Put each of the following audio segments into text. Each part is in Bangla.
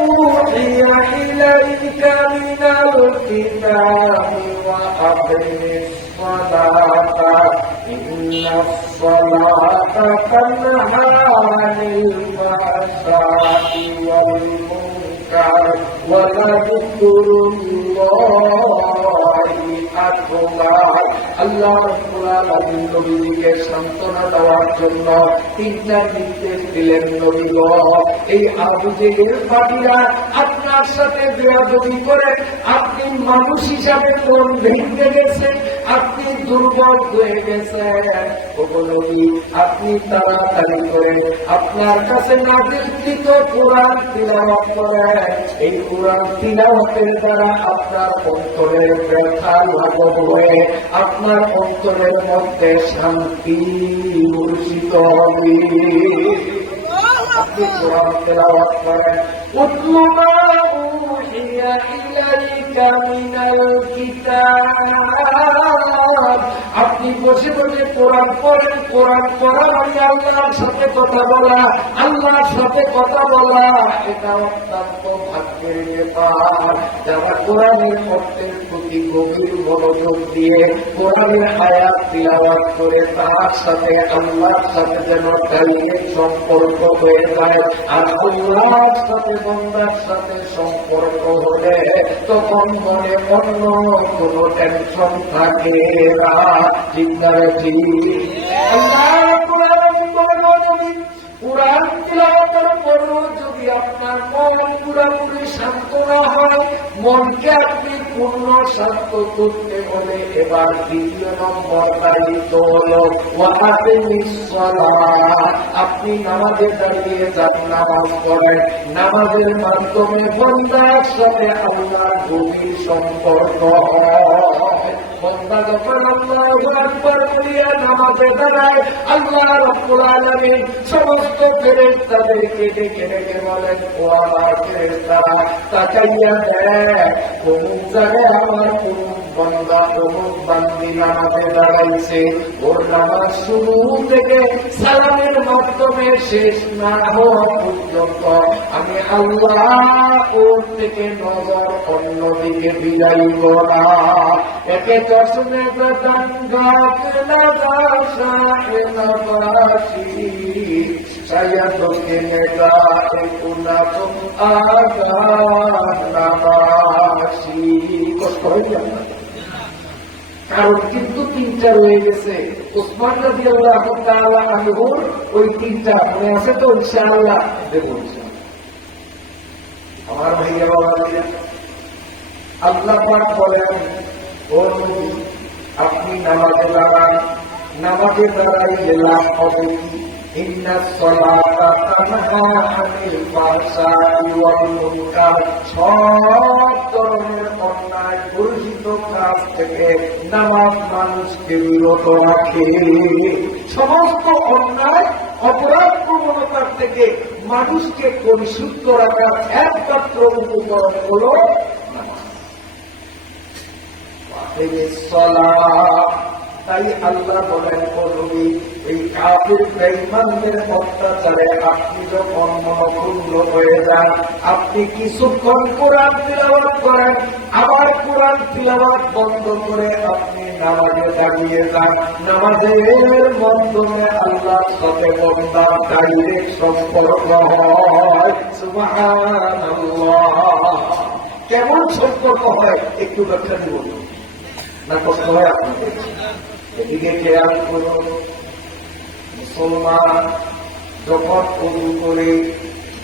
أوحي إليك من الكتاب وأقم الصلاة إن الصلاة تنهى عن الفحشاء والمنكر ولذكر الله أكبر আল্লাহ রাব্বুল আলামিন নবীকে সান্ত্বনা দেওয়ার জন্য তিনটা নির্দেশ দিলেন। নবী গো, এই আবু জেহেল পাপীরা আপনার সাথে বেয়াদবি করে আপনি মানুষ হিসাবে মন ভেঙে গেছেন, আপনি দুর্বল হয়ে গেছেন। ওগো নবী, আপনি তাড়াতাড়ি করে আপনার কাছে নাযিলকৃত কোরআন তিলাওয়াত করেন। এই কোরআন তিলাওয়াতের দ্বারা আপনার অন্তরের ব্যথা লাঘব হয়ে আপনার অন্তরের মধ্যে শান্তি বর্ষিত হবে। আপনি কোরআন তেলাওয়াত করেন। উতলু মা উহিয়া ইলাইকা মিনাল কিতাব, আপনি বসে বসে কোরআন পড়েন। কোরআন পড়া মানে আল্লাহর সাথে কথা বলা। আল্লাহর সাথে কথা বলা এটা অত্যন্ত ভাগ্যের ব্যাপার। যারা কোরআনের অর্থের প্রতি গভীর মনোযোগ দিয়ে কোরআনের আয়াত তিলাওয়াত করে তার সাথে আল্লাহর সাথে যেন ডাইরেক্ট সম্পর্ক হয়ে যায়। আর আল্লাহর সাথে বান্দার সাথে সম্পর্ক হলে তখন মনে অন্য কোনো টেনশন থাকে না। ঠিক না ঠিক? আল্লাহ কোরআন তিলাওয়াতের পরও যদি আপনার মন পুরোপুরি শান্ত না হয়, মনকে আপনি পূর্ণ শান্ত করতে হলে এবার দ্বিতীয় নম্বর দায়িত্ব হলো ওয়াকিমিস সালাহ। আপনি নামাজে দাঁড়িয়ে যান, নামাজ পড়েন। নামাজের মাধ্যমে বান্দার সাথে আল্লাহর গভীর সম্পর্ক হয়। বান্দা যখন আল্লাহু আকবার বলিয়া নামাজে দাঁড়ায়, আল্লাহ রাব্বুল আলামিন সমস্ত ফেরেশতাদেরকে ডেকে ডেকে বলেন, ও আমার ফেরেশতারা, তাকাইয়া দেখ অমুক জায়গায় আমার অমুক বান্দা অমুক বান্দি নামাজে দাঁড়াইছে। ওর নামাজ শুরু থেকে সালামের মাধ্যমে শেষ না হওয়া পর্যন্ত আমি আল্লাহ ওর থেকে নজর অন্যদিকে বিলাইব না। একে চশমে কারণ কিন্তু তিনটা রয়ে গেছে। উসমান রাদিয়াল্লাহু তাআলা আনহুর ওই তিনটা মনে আছে তো? ইনশাআল্লাহ দেবো। আমার ভাইয়া বাবারা, আল্লাহ পাক বলেন, ও নবী আপনি নামাজে দাঁড়ান। নামাজে দাঁড়াইলে লাভ হবে কি? ইন্নাস সালাতা তানহা আনিল ফাহশাই ওয়াল মুনকার, সব ধরনের অন্যায় বর্জিত কাজ থেকে নামাজ মানুষকে বিরত রাখে। সমস্ত অন্যায় অপরাধ প্রবণতার থেকে মানুষকে পরিশুদ্ধ রাখার একমাত্র উপকরণ হল নামাজ। তাই আল্লাহ বলেন, ও নবী এই কাফির বেঈমানদের অত্যাচারে আপনি যখন মনোক্ষুণ্ণ হয়ে যান, আপনি কিছুক্ষণ কোরআন তিলাওয়াত করেন, আবার কোরআন তিলাওয়াত বন্ধ করে আপনি নামাজে দাঁড়িয়ে যান। নামাজের মাধ্যমে আল্লাহর সাথে বান্দার ডাইরেক্ট সম্পর্ক হয়। সুবহানাল্লাহ। কেমন সম্পর্ক হয় একটু ব্যাখ্যা দিব না? কষ্ট হয় আপনাদের? এদিকে খেয়াল করুন। মুসলমান যখন ওযু করে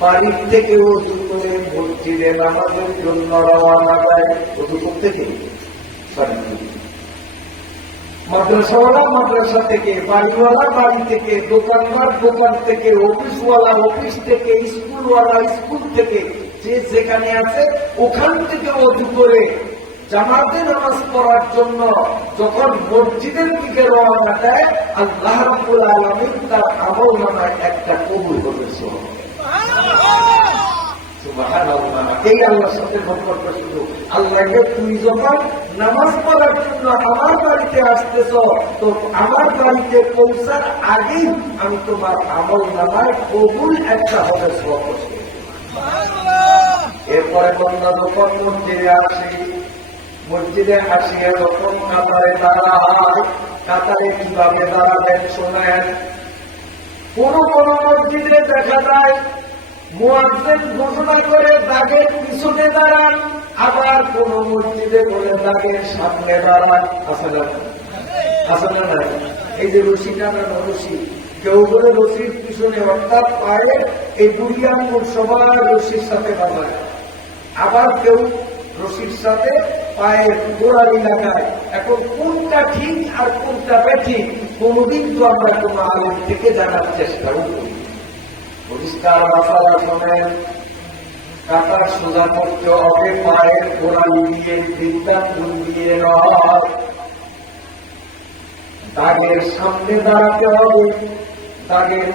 বাড়ির থেকে ওযু করে মসজিদে নামাজের জন্য রওনা দেয়, ওযু করতে গিয়ে মাদ্রাসাওয়ালা মাদ্রাসা থেকে, বাড়িওয়ালা বাড়ি থেকে, দোকানদার দোকান থেকে, অফিসওয়ালা অফিস থেকে, স্কুলওয়ালা স্কুল থেকে, যে যেখানে আছে ওখান থেকে ওযু করে জামাতে নামাজ পড়ার জন্য যখন মসজিদের দিকে রওনা দেয়, আল্লাহ রাব্বুল আলামিন তার আমলনামায় একটা কবুল করেছে। সুবহানাল্লাহ। এই আল্লাহর সাথে সম্পর্ক শুধু আল্লাহকে, তুই যখন নামাজ পড়ার জন্য আমার বাড়িতে আসতেছ, তো আমার বাড়িতে পৌঁছার আগেই আমি তোমার আমলনামায় কবুল একটা হবে। সুবহানাল্লাহ। এরপরে বন্ধা যখন মসজিদে আসিয়া যখন কাতারে দাঁড়ায়, কাতারে কিভাবে দাঁড়াবেন শোনেন। কোন কোন মসজিদে দেখা যায় মুয়াজ্জিন ঘোষণা করে দাগের পিছনে দাঁড়ান, আবার কোন মসজিদে বলে দাগের সামনে দাঁড়ান। আছে না নাই? এই যে রশি টানানো রশি, কেউ বলে রশির পিছনে, অর্থাৎ পায়ে এই বুড়ি আঙুল সবার রশির সাথে বাঁধায়, আবার কেউ রশির সাথে পায়ের গোড়ালি লাগায়। এখন কোনটা ঠিক আর কোনটা বেঠিক কোনদিন তো আমরা কোন আলেম থেকে জানার চেষ্টাও করি। পরিষ্কার মাসালা শোনেন, কাতার সোজা করতে হবে পায়ের গোড়ালি দিয়ে, বৃদ্ধাঙ্গুল দিয়ে নয়। দাগের সামনে দাঁড়াতে হবে, দাগের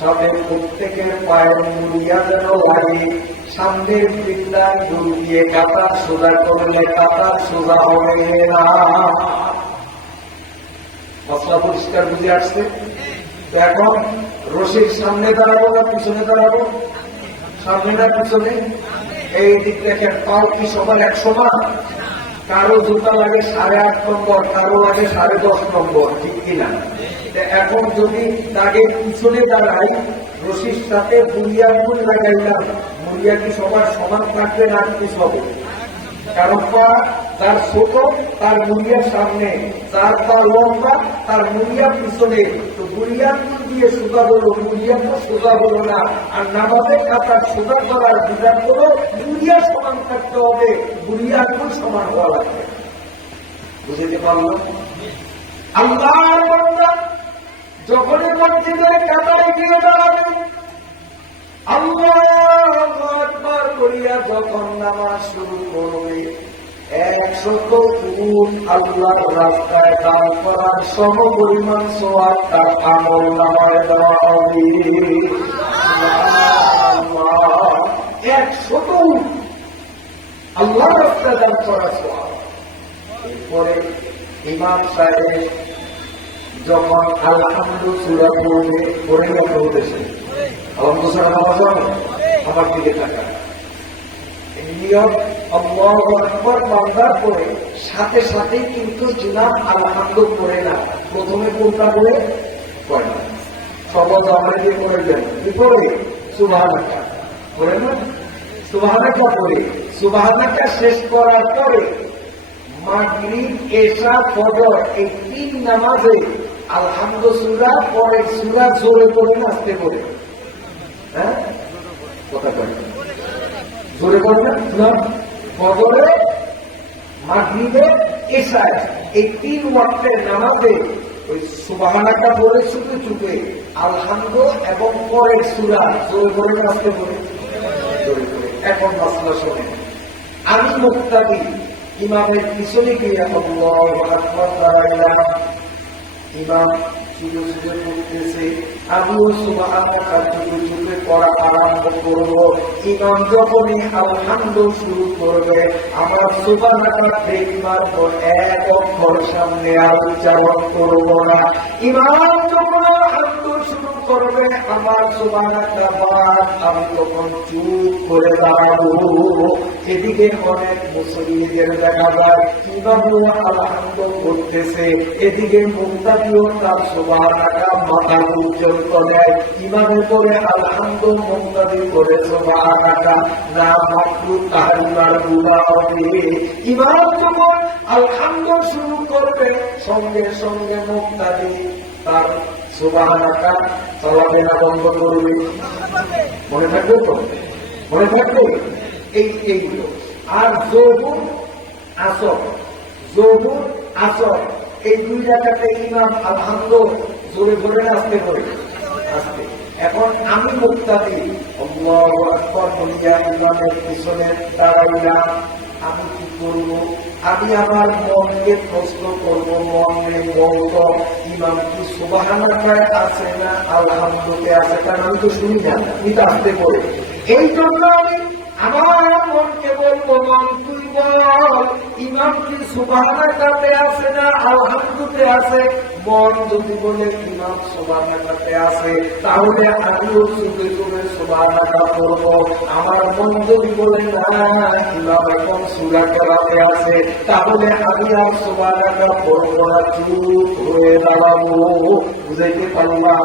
সাথে প্রত্যেকের পায়ের মুড়িয়া যেন লাগে। সামনের বৃদ্ধাঙ্গুল দিয়ে কাতার সোজা করলে কাতার সোজা হবে না। মশলা পরিষ্কার বুঝে আসছে? এখন রশির সামনে দাঁড়াবো না পিছনে দাঁড়াবো? সামনে না পিছনে? এই দিক দেখেন, পাও কি সবার 100 না? কারো জুতা লাগে 8.5 নম্বর, কারো লাগে 10.5 নম্বর, ঠিক কিনা? এখন যদি দাগের পিছনে দাঁড়াই, রশির সাথে বুড়িয়া ফুল লাগাইলাম, বুড়িয়া কি সবার সমান থাকবে না কিছু হবে? কারণ পা তার ছোট, তার মুড়িয়ার সামনে, তার পা লম্বা, তার মুড়িয়ার পিছনে। তো বুড়িয়ার ফুল দিয়ে সোজা হলো, বুড়িয়া তো সোজা হলো না। আর নামাজের কাতার সোজা করার বিধান হলো বুড়িয়া সমান থাকতে হবে, বুড়িয়ার ফুল সমান হওয়া লাগবে। বুঝতে পারল? আল্লাহর বান্দা যখনই মসজিদের কাতারে গিয়ে দাঁড়াবে, আল্লাহু আকবার করিয়া যখন নামাজ শুরু করবে, 100 উট আল্লাহর রাস্তায় দান করার সম পরিমাণ সওয়াব তার আমল নামায় দেওয়া হবে। 100 উট আল্লাহর রাস্তায় দান করার সওয়াব। এরপরে ইমাম সাহেব যখন আলহামদুলিল্লাহ সূরা পড়বে, পড়ে গেছে উদ্দেশ্যে আমার দিকে থাকা নিয়ম আল্লাহু আকবার বান্দার করে সাথে সাথে কিন্তু ইমাম আলহামদুলিল্লাহ পড়ে না, প্রথমে কোনটা বলে পড়ে না। সবজ আমরা দিয়ে পড়ে দেন কি পড়ে? সুবহানাল্লাহ পড়ে না? সুবহানাল্লাহ পড়ে, সুবহানাল্লাহ শেষ করার পরে মাগরিব, এশা, ফজর এই 3 নামাজে আলহামদুলিল্লাহ পরে সূরা জোরে পড়ে না আস্তে পড়ে? হ্যাঁ, কথা বলেন, জোরে বলবেন না? ফজরে, মাগরিবে, এশায় এই 3 ওয়াক্তের নামাজে ওই সুবহানাল্লাহ পড়ে চুপে চুপে আলহামদুলিল্লাহ এবং পরের সূরা জোরে পড়ে না আস্তে পড়ে? জোরে পড়ে। এখন মাসলা শোনেন, আমি মুক্তাদি ইমামের পিছনে গিয়ে আল্লাহু আকবার দাঁড়াইলাম, ইমাম চুপে চুপে পড়তেছে, আমিও সুবহানাল্লাহ চুপে চুপে পড়া আরম্ভ করবো। ইমাম যখনই আলহামদুলিল্লাহ শুরু করবে, আমার সুবহানাল্লাহ দেখবার পর এক অক্ষর সামনে আর উচ্চারণ করবো না। ইমাম যখন আলহামদুলিল্লাহ শুরু করবে, আমার সুবহানাল্লাহ বাদ আমি তখন চুপ করে দাঁড়াবো। এদিকে অনেক মুসল্লিদের দেখা যায় ইমামও আলহামদুলিল্লাহ করতেছে, এদিকে মুক্তাদিও তার সুবহানাল্লাহ মাথা উজ্জ্বল করে, ইমামের পরে আলহামদুলিল্লাহ মুক্তাদি করে সুবহানাল্লাহ না মাকরু তাহরিমার গুনাহ হবে। ইমাম যখন আলহামদুলিল্লাহ শুরু করবে, সঙ্গে সঙ্গে মুক্তাদি তার সুবহানাল্লাহ চলাবে না বন্ধ করবে। মনে থাকবে তো? মনে থাকবে? এইগুলো। আর যোহর আসর, যোহর আসর এই 2 রাকাতে ইমাম আলহামদুলিল্লাহ জোরে জোরে আসতে করে আসতে। এখন আমি মুক্তাদি আল্লাহু আকবার বলিয়া ইমামের পিছনে দাঁড়াইলাম, আমি কি করব? আমি আমার মনকে প্রশ্ন করব, মনে বলতো ইমাম কি সুবহানাল্লাহ আছে না আলহামদুলিল্লাহ আছে? কারণ আমি তো শুনি না, আমি তো আসতে করে। এই জন্য আমি আমার মনকে বলবো, মন তুই বল ইমাম কি সুবহানাল্লাহ আছে না আলহামদুলিল্লাহ আছে? মন যদি বলে ইমাম সুবহানাল্লাহতে আছে, তাহলে আমিও চুপে চুপে সুবহানাল্লাহ পড়ব। আমার মন যদি বলে না ইমাম এখন সূরা কেরাতে আছে, তাহলে আমি আর সুবহানাল্লাহ পড়ব না, চুপ হয়ে দাঁড়াবো। বুঝাইতে পারলাম?